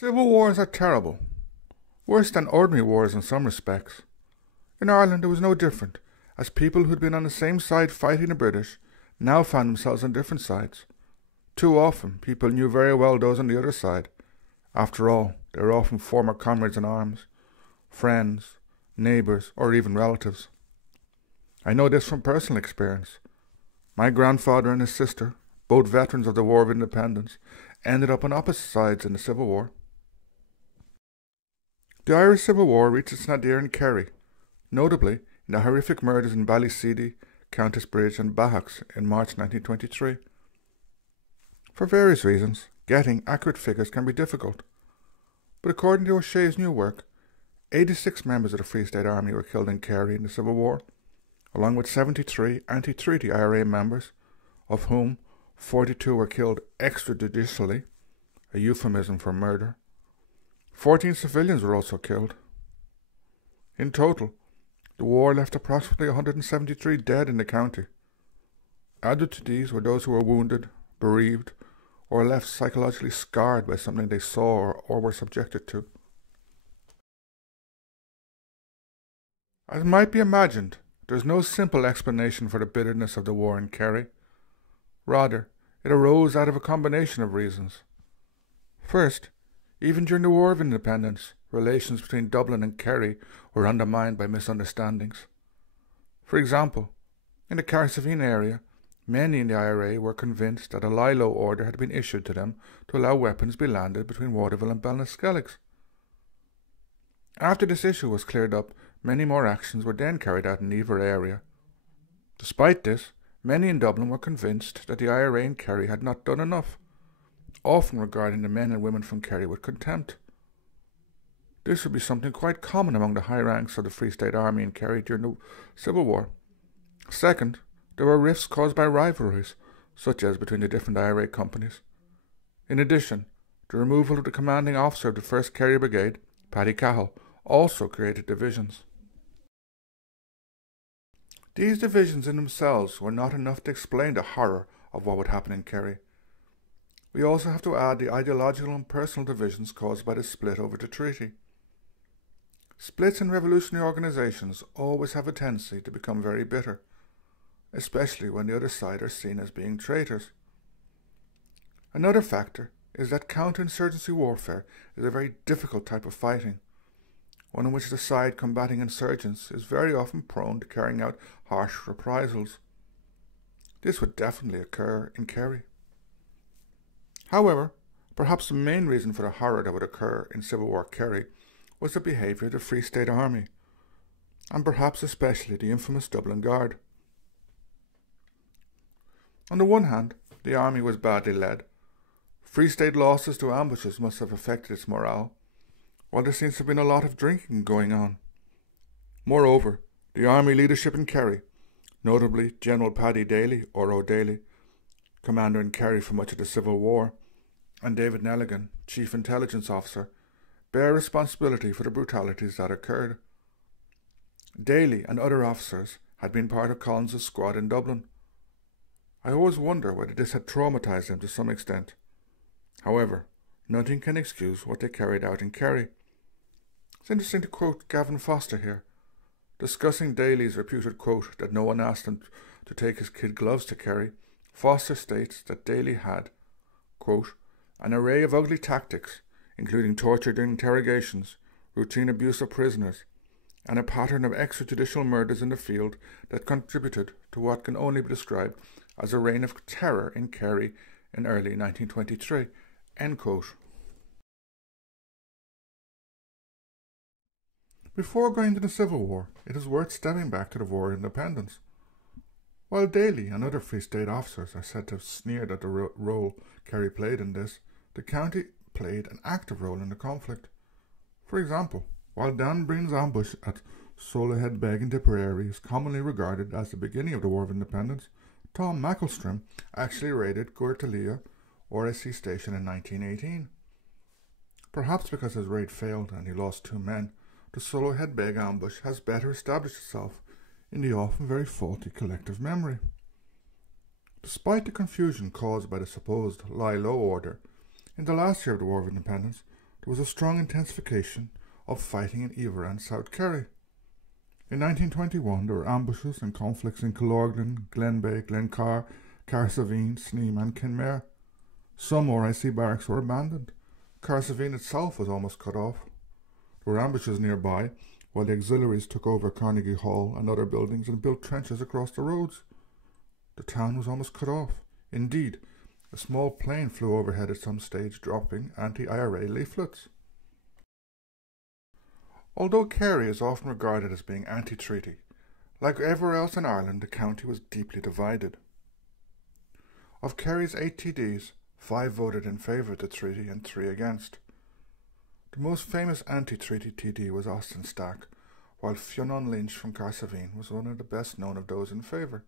Civil wars are terrible, worse than ordinary wars in some respects. In Ireland it was no different, as people who had been on the same side fighting the British now found themselves on different sides. Too often people knew very well those on the other side. After all, they were often former comrades in arms, friends, neighbours, or even relatives. I know this from personal experience. My grandfather and his sister, both veterans of the War of Independence, ended up on opposite sides in the Civil War. The Irish Civil War reached its nadir in Kerry, notably in the horrific murders in Ballyseedy, Countess Bridge and Bahaghs in March 1923. For various reasons, getting accurate figures can be difficult, but according to O'Shea's new work, 86 members of the Free State Army were killed in Kerry in the Civil War, along with 73 anti-treaty IRA members, of whom 42 were killed extrajudicially, a euphemism for murder. 14 civilians were also killed. In total, the war left approximately 173 dead in the county. Added to these were those who were wounded, bereaved, or left psychologically scarred by something they saw or were subjected to. As might be imagined, there is no simple explanation for the bitterness of the war in Kerry. Rather, it arose out of a combination of reasons. First, even during the War of Independence, relations between Dublin and Kerry were undermined by misunderstandings. For example, in the Cahersiveen area, many in the IRA were convinced that a lie-low order had been issued to them to allow weapons be landed between Waterville and Ballinaskelligs. After this issue was cleared up, many more actions were then carried out in the Iveragh area. Despite this, many in Dublin were convinced that the IRA in Kerry had not done enough, often regarding the men and women from Kerry with contempt. This would be something quite common among the high ranks of the Free State Army in Kerry during the Civil War. Second, there were rifts caused by rivalries, such as between the different IRA companies. In addition, the removal of the commanding officer of the 1st Kerry Brigade, Paddy Cahill, also created divisions. These divisions in themselves were not enough to explain the horror of what would happen in Kerry. We also have to add the ideological and personal divisions caused by the split over the treaty. Splits in revolutionary organisations always have a tendency to become very bitter, especially when the other side are seen as being traitors. Another factor is that counterinsurgency warfare is a very difficult type of fighting, one in which the side combating insurgents is very often prone to carrying out harsh reprisals. This would definitely occur in Kerry. However, perhaps the main reason for the horror that would occur in Civil War Kerry was the behaviour of the Free State Army, and perhaps especially the infamous Dublin Guard. On the one hand, the army was badly led. Free State losses to ambushes must have affected its morale, while there seems to have been a lot of drinking going on. Moreover, the army leadership in Kerry, notably General Paddy Daly, or O'Daly, commander in Kerry for much of the Civil War, and David Nelligan, Chief Intelligence Officer, bear responsibility for the brutalities that occurred. Daly and other officers had been part of Collins' squad in Dublin. I always wonder whether this had traumatised them to some extent. However, nothing can excuse what they carried out in Kerry. It's interesting to quote Gavin Foster here, discussing Daly's reputed quote that no one asked him to take his kid gloves to Kerry. Foster states that Daly had, quote, an array of ugly tactics, including torture during interrogations, routine abuse of prisoners, and a pattern of extrajudicial murders in the field that contributed to what can only be described as a reign of terror in Kerry in early 1923, end quote. Before going to the Civil War, it is worth stepping back to the War of Independence. While Daly and other Free State officers are said to have sneered at the role Kerry played in this, the county played an active role in the conflict. For example, while Dan Breen's ambush at Solohead Beg in Tipperary is commonly regarded as the beginning of the War of Independence, Tom McElstrom actually raided Gortalia RSC station in 1918. Perhaps because his raid failed and he lost 2 men, the Solohead Beg ambush has better established itself in the often very faulty collective memory. Despite the confusion caused by the supposed lie-low order, in the last year of the War of Independence, there was a strong intensification of fighting in Iveragh and South Kerry. In 1921 there were ambushes and conflicts in Killorglin, Glenbeigh, Glencar, Cahersiveen, Sneem and Kenmare. Some RIC barracks were abandoned. Cahersiveen itself was almost cut off. There were ambushes nearby, while the auxiliaries took over Carnegie Hall and other buildings and built trenches across the roads. The town was almost cut off. Indeed, a small plane flew overhead at some stage, dropping anti-IRA leaflets. Although Kerry is often regarded as being anti-treaty, like everywhere else in Ireland, the county was deeply divided. Of Kerry's 8 TDs, 5 voted in favour of the treaty and 3 against. The most famous anti-treaty TD was Austin Stack, while Fionn Lynch from Cahersiveen was one of the best known of those in favour.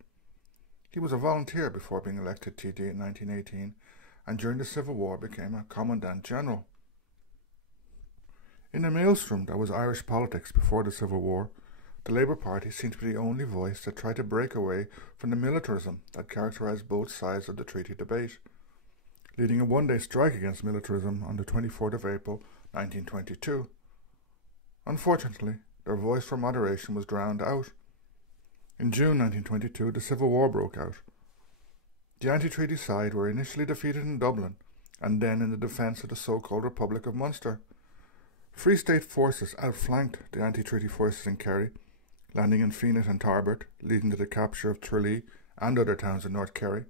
He was a volunteer before being elected TD in 1918, and during the Civil War became a Commandant General. In the maelstrom that was Irish politics before the Civil War, the Labour Party seemed to be the only voice that tried to break away from the militarism that characterised both sides of the treaty debate, leading a one-day strike against militarism on the 24th of April 1922. Unfortunately, their voice for moderation was drowned out. In June 1922, the Civil War broke out. The anti-treaty side were initially defeated in Dublin, and then in the defence of the so-called Republic of Munster. Free State forces outflanked the anti-treaty forces in Kerry, landing in Fenit and Tarbert, leading to the capture of Tralee and other towns in North Kerry.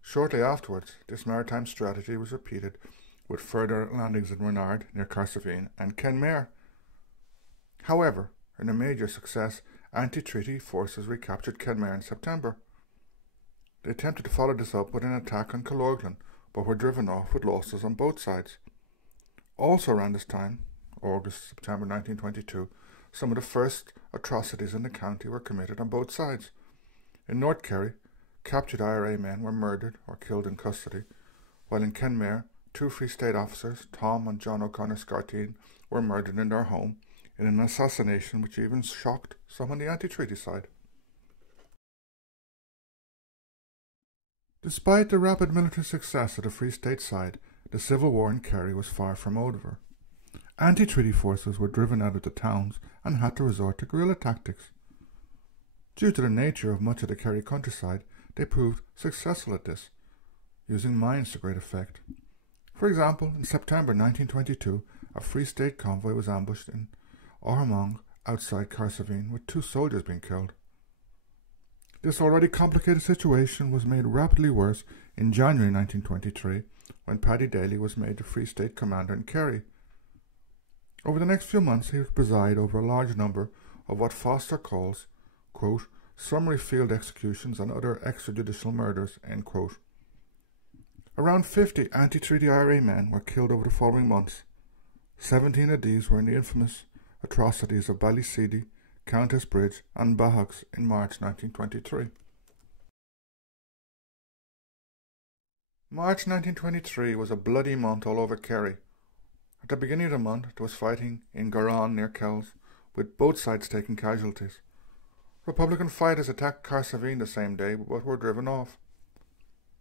Shortly afterwards, this maritime strategy was repeated with further landings in Renard near Cahersiveen and Kenmare. However, in a major success, anti-treaty forces recaptured Kenmare in September. They attempted to follow this up with an attack on Killorglin, but were driven off with losses on both sides. Also around this time, August-September 1922, some of the first atrocities in the county were committed on both sides. In North Kerry, captured IRA men were murdered or killed in custody, while in Kenmare, 2 Free State officers, Tom and John O'Connor Scarteen, were murdered in their home in an assassination which even shocked some on the anti-treaty side. Despite the rapid military success of the Free State side, the Civil War in Kerry was far from over. Anti-treaty forces were driven out of the towns and had to resort to guerrilla tactics. Due to the nature of much of the Kerry countryside, they proved successful at this, using mines to great effect. For example, in September 1922, a Free State convoy was ambushed in Iveragh outside Cahersiveen, with 2 soldiers being killed. This already complicated situation was made rapidly worse in January 1923, when Paddy Daly was made the Free State commander in Kerry. Over the next few months he would preside over a large number of what Foster calls, quote, summary field executions and other extrajudicial murders, end quote. Around 50 anti-treaty IRA men were killed over the following months. 17 of these were in the infamous atrocities of Ballyseedy, Countess Bridge and Bahaghs in March 1923. March 1923 was a bloody month all over Kerry. At the beginning of the month there was fighting in Garran near Kells, with both sides taking casualties. Republican fighters attacked Cahersiveen the same day but were driven off.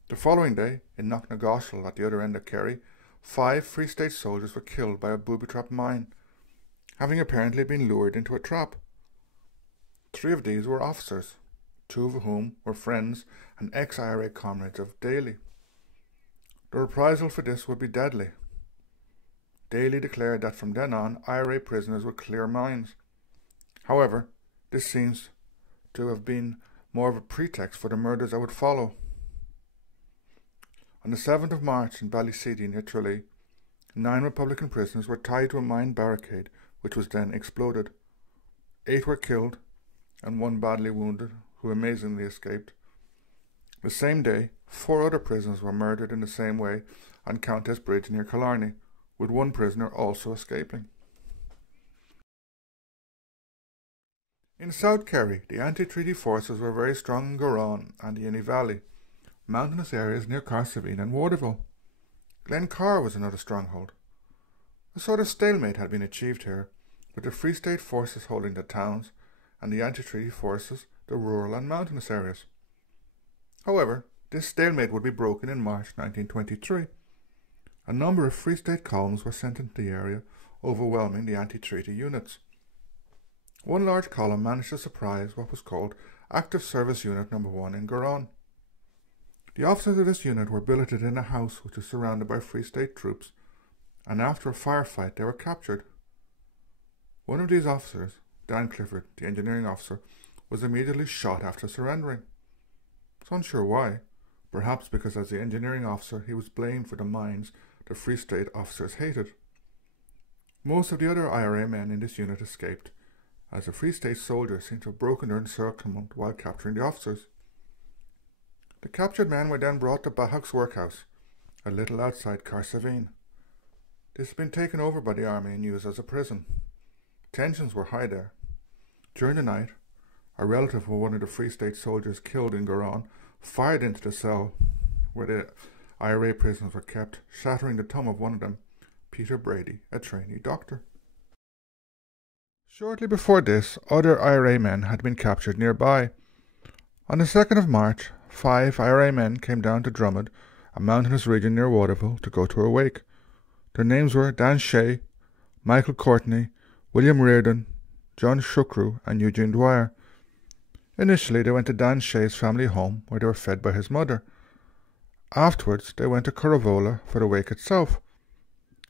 The following day, in Knocknagoshel at the other end of Kerry, 5 Free State soldiers were killed by a booby-trap mine, having apparently been lured into a trap. 3 of these were officers, 2 of whom were friends and ex-IRA comrades of Daly. The reprisal for this would be deadly. Daly declared that from then on IRA prisoners would clear mines. However, this seems to have been more of a pretext for the murders that would follow. On the 7th of March in Ballyseedy near Tralee, 9 Republican prisoners were tied to a mine barricade which was then exploded. 8 were killed and 1 badly wounded, who amazingly escaped. The same day, 4 other prisoners were murdered in the same way on Countess Bridge near Killarney, with 1 prisoner also escaping. In South Kerry, the anti-treaty forces were very strong in Garran and the Inny Valley, mountainous areas near Cahersiveen and Waterville. Glencar was another stronghold. A sort of stalemate had been achieved here, with the Free State forces holding the towns and the anti-treaty forces the rural and mountainous areas. However, this stalemate would be broken in March 1923. a number of Free State columns were sent into the area, overwhelming the anti-treaty units. One large column managed to surprise what was called Active Service Unit No. 1 in Garonne. The officers of this unit were billeted in a house which was surrounded by Free State troops, and after a firefight they were captured. One of these officers, Dan Clifford, the engineering officer, was immediately shot after surrendering. It's unsure why, perhaps because as the engineering officer he was blamed for the mines the Free State officers hated. Most of the other IRA men in this unit escaped, as the Free State soldiers seemed to have broken their encirclement while capturing the officers. The captured men were then brought to Bahaghs Workhouse, a little outside Cahersiveen. This had been taken over by the army and used as a prison. Tensions were high there. During the night, a relative of one of the Free State soldiers killed in Garonne fired into the cell where the IRA prisoners were kept, shattering the thumb of one of them, Peter Brady, a trainee doctor. Shortly before this, other IRA men had been captured nearby. On the 2nd of March, 5 IRA men came down to Drummond, a mountainous region near Waterville, to go to a wake. Their names were Dan Shea, Michael Courtney, William Reardon, John Shukru, and Eugene Dwyer. Initially, they went to Dan Shea's family home, where they were fed by his mother. Afterwards, they went to Curravola for the wake itself.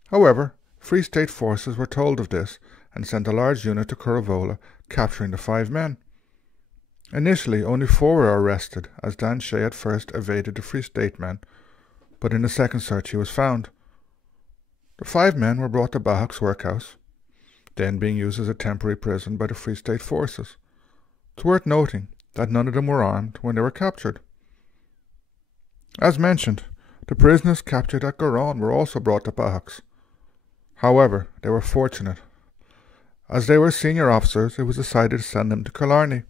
However, Free State forces were told of this and sent a large unit to Curravola, capturing the 5 men. Initially, only 4 were arrested, as Dan Shea at first evaded the Free State men, but in the second search he was found. The 5 men were brought to Bahaghs Workhouse, then being used as a temporary prison by the Free State forces. It's worth noting that none of them were armed when they were captured. As mentioned, the prisoners captured at Garonne were also brought to Bahaghs. However, they were fortunate. As they were senior officers, it was decided to send them to Killarney.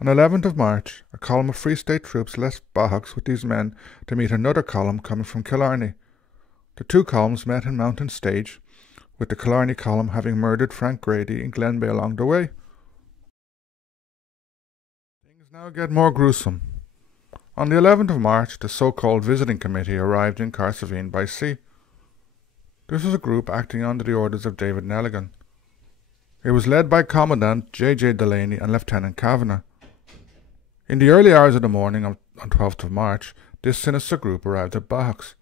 On 11th of March, a column of Free State troops left Bahaghs with these men to meet another column coming from Killarney. The 2 columns met in Mountain Stage, with the Killarney column having murdered Frank Grady in Glenbeigh along the way. Things now get more gruesome. On the 11th of March, the so-called Visiting Committee arrived in Cahersiveen by sea. This was a group acting under the orders of David Nelligan. It was led by Commandant J.J. Delaney and Lieutenant Kavanagh. In the early hours of the morning on 12th of March, this sinister group arrived at Bahaghs,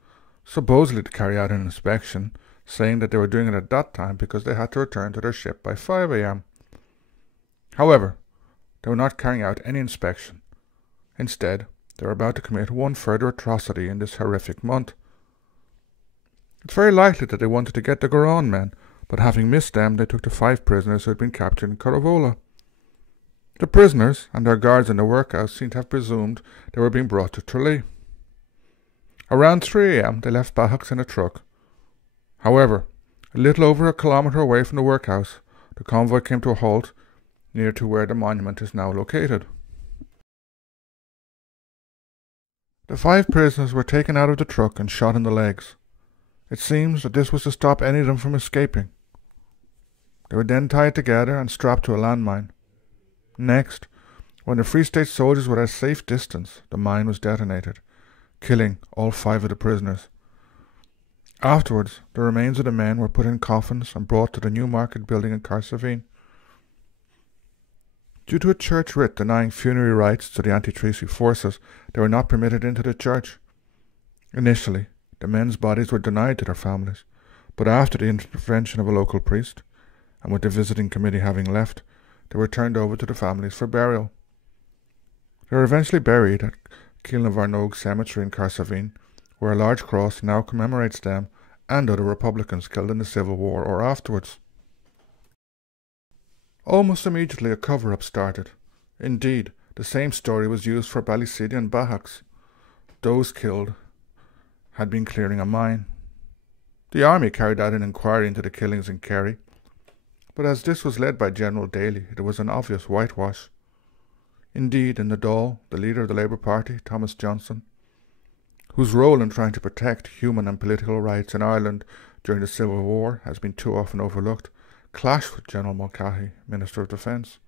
supposedly to carry out an inspection, saying that they were doing it at that time because they had to return to their ship by 5 a.m. However, they were not carrying out any inspection. Instead, they were about to commit one further atrocity in this horrific month. It's very likely that they wanted to get the Garonne men, but having missed them, they took the 5 prisoners who had been captured in Curravola. The prisoners and their guards in the workhouse seemed to have presumed they were being brought to Tralee. Around 3 a.m. they left Bahaghs in a truck. However, a little over a kilometre away from the workhouse, the convoy came to a halt near to where the monument is now located. The 5 prisoners were taken out of the truck and shot in the legs. It seems that this was to stop any of them from escaping. They were then tied together and strapped to a landmine. Next, when the Free State soldiers were at a safe distance, the mine was detonated, killing all 5 of the prisoners. Afterwards, the remains of the men were put in coffins and brought to the New Market building in Cahersiveen. Due to a church writ denying funerary rights to the anti-treaty forces, they were not permitted into the church. Initially, the men's bodies were denied to their families, but after the intervention of a local priest, and with the visiting committee having left, they were turned over to the families for burial. They were eventually buried at Keelavarnogue Cemetary in Cahersiveen, where a large cross now commemorates them and other Republicans killed in the Civil War or afterwards. Almost immediately a cover-up started. Indeed, the same story was used for Ballyseedy and Bahaghs. Those killed had been clearing a mine. The army carried out an inquiry into the killings in Kerry, but as this was led by General Daly, it was an obvious whitewash. Indeed, in the Dáil, the leader of the Labour Party, Thomas Johnson, whose role in trying to protect human and political rights in Ireland during the Civil War has been too often overlooked, clashed with General Mulcahy, Minister of Defence.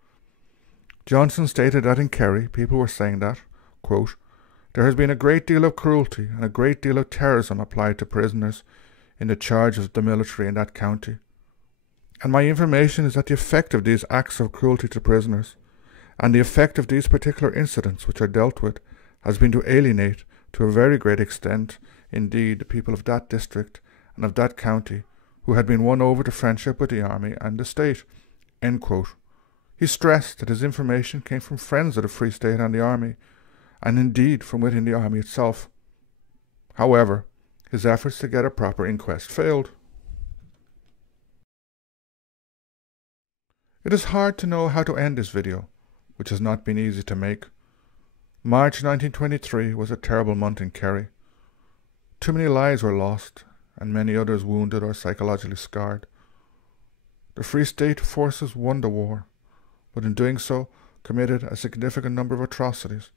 Johnson stated that in Kerry people were saying that, quote, There has been a great deal of cruelty and a great deal of terrorism applied to prisoners in the charge of the military in that county, and my information is that the effect of these acts of cruelty to prisoners and the effect of these particular incidents which are dealt with has been to alienate to a very great extent indeed the people of that district and of that county who had been won over to friendship with the army and the state." End quote. He stressed that his information came from friends of the Free State and the army, and indeed from within the army itself. However, his efforts to get a proper inquest failed. It is hard to know how to end this video, which has not been easy to make. March 1923 was a terrible month in Kerry. Too many lives were lost, and many others wounded or psychologically scarred. The Free State forces won the war, but in doing so committed a significant number of atrocities,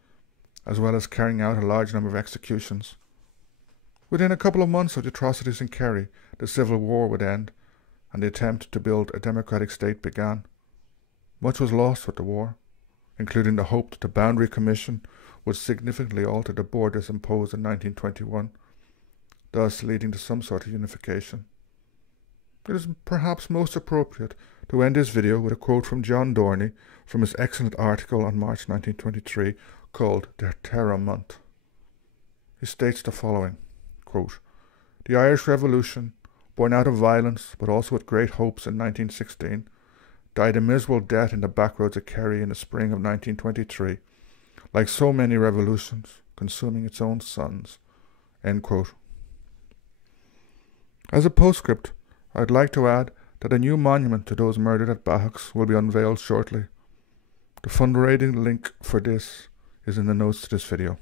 as well as carrying out a large number of executions. Within a couple of months of the atrocities in Kerry, the Civil War would end, and the attempt to build a democratic state began. Much was lost with the war, including the hope that the Boundary Commission would significantly alter the borders imposed in 1921, thus leading to some sort of unification. It is perhaps most appropriate to end this video with a quote from John Dorney from his excellent article on March 1923 called "Der Terror Month." He states the following, quote, "The Irish Revolution, born out of violence but also with great hopes in 1916, died a miserable death in the backroads of Kerry in the spring of 1923, like so many revolutions, consuming its own sons." End quote. As a postscript, I'd like to add that a new monument to those murdered at Bahaghs will be unveiled shortly. The fundraising link for this is in the notes to this video.